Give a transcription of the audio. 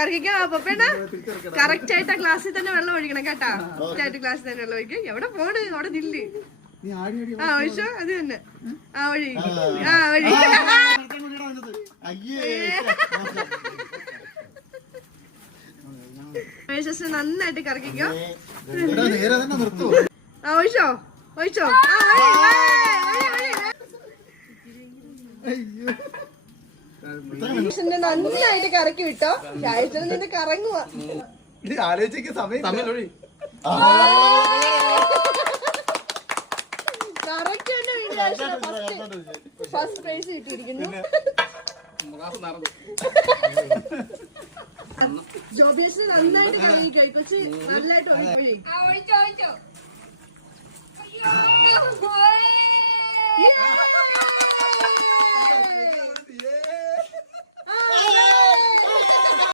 കറക്കിക്കോ പപ്പേണ്ണ. Correct ആയിട്ട് ആ ഗ്ലാസ്സിൽ തന്നെ വെള്ളം ഒഴിക്കണം കേട്ടാ. കറക്റ്റ് ആയിട്ട് ഗ്ലാസ്സിൽ തന്നെ വെള്ളം ഒഴിക്കും. എവിടെ പോണ് അവിടെ നില്ല്. ആ ഒഴിച്ചോ അത് തന്നെ. ആ ഒഴി ആ ഒഴി. നന്നായിട്ട് കറക്കിക്കോ. ആ ഒഴിച്ചോ ഒഴിച്ചോ. നന്നായിട്ട് കറക്കി വിട്ടോ. ശായത്തിന് നിന്നെ കറങ്ങുവാ. ആലോചിക്ക സമയം ഫസ്റ്റ് പ്രൈസ് കിട്ടിയിരിക്കുന്നു. ജോബിയസ് നന്നായിട്ട് കറങ്ങിക്കോ. കൊച്ച് നല്ലതായിട്ട് ഒഴിക്കോ.